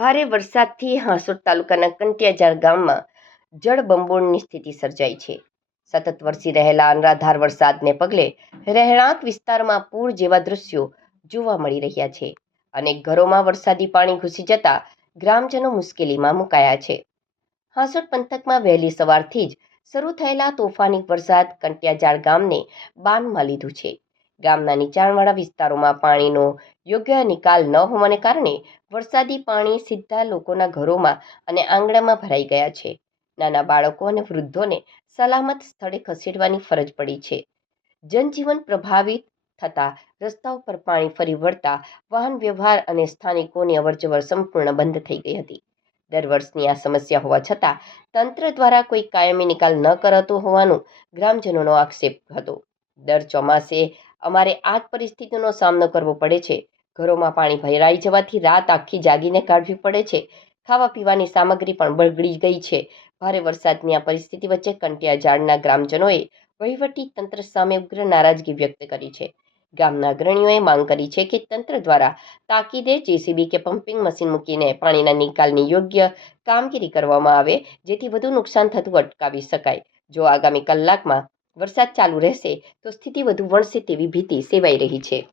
ભારે વરસાદથી હાંસોટ તાલુકાના કંટિયાજાર ગામમાં જળબંબોળની સ્થિતિ સર્જાઈ છે. સતત વરસી રહેલા અનરાધાર વરસાદને પગલે રહેણાંક વિસ્તારમાં પૂર જેવા દૃશ્યો જોવા મળી રહ્યા છે. અનેક ઘરોમાં વરસાદી પાણી ઘૂસી જતા ગ્રામજનો મુશ્કેલીમાં મુકાયા છે. હાંસોટ પંથકમાં વહેલી સવારથી જ શરૂ થયેલા તોફાની વરસાદ કંટિયાજાર ગામને બાનમાં લીધું છે. ગામના નીચાણવાળા વિસ્તારોમાં પાણીનો યોગ્ય નિકાલ ન હોવાને કારણે વરસાદી પાણી સીધા લોકોના ઘરોમાં અને આંગણામાં ભરાઈ ગયા છે. નાના બાળકો અને વૃદ્ધોને સલામત સ્થળે ખસેડવાની ફરજ પડી છે. જનજીવન પ્રભાવિત થતા રસ્તાઓ પર પાણી ફરી વળતા વાહન વ્યવહાર અને સ્થાનિકોની અવરજવર સંપૂર્ણ બંધ થઈ ગઈ હતી. દર વર્ષની આ સમસ્યા હોવા છતાં તંત્ર દ્વારા કોઈ કાયમી નિકાલ ન કરાતો હોવાનો ગ્રામજનોનો આક્ષેપ હતો. દર ચોમાસે અમારે આ જ પરિસ્થિતિનો સામનો કરવો પડે છે. ઘરોમાં પાણી ભરાઈ જવાથી રાત આખી જાગીને કાઢવી પડે છે. ખાવા પીવાની સામગ્રી પણ બગડી ગઈ છે. ભારે વરસાદની આ પરિસ્થિતિ વચ્ચે કંટિયાજારના ગ્રામજનોએ વહીવટી તંત્ર સામે ઉગ્ર નારાજગી વ્યક્ત કરી છે. ગામના અગ્રણીઓએ માંગ કરી છે કે તંત્ર દ્વારા તાકીદે જેસીબી કે પમ્પિંગ મશીન મૂકીને પાણીના નિકાલની યોગ્ય કામગીરી કરવામાં આવે, જેથી વધુ નુકસાન થતું અટકાવી શકાય. જો આગામી કલાકમાં વરસાદ ચાલુ રહેશે તો સ્થિતિ વધુ વણસે તેવી ભીતિ સેવાઈ રહી છે.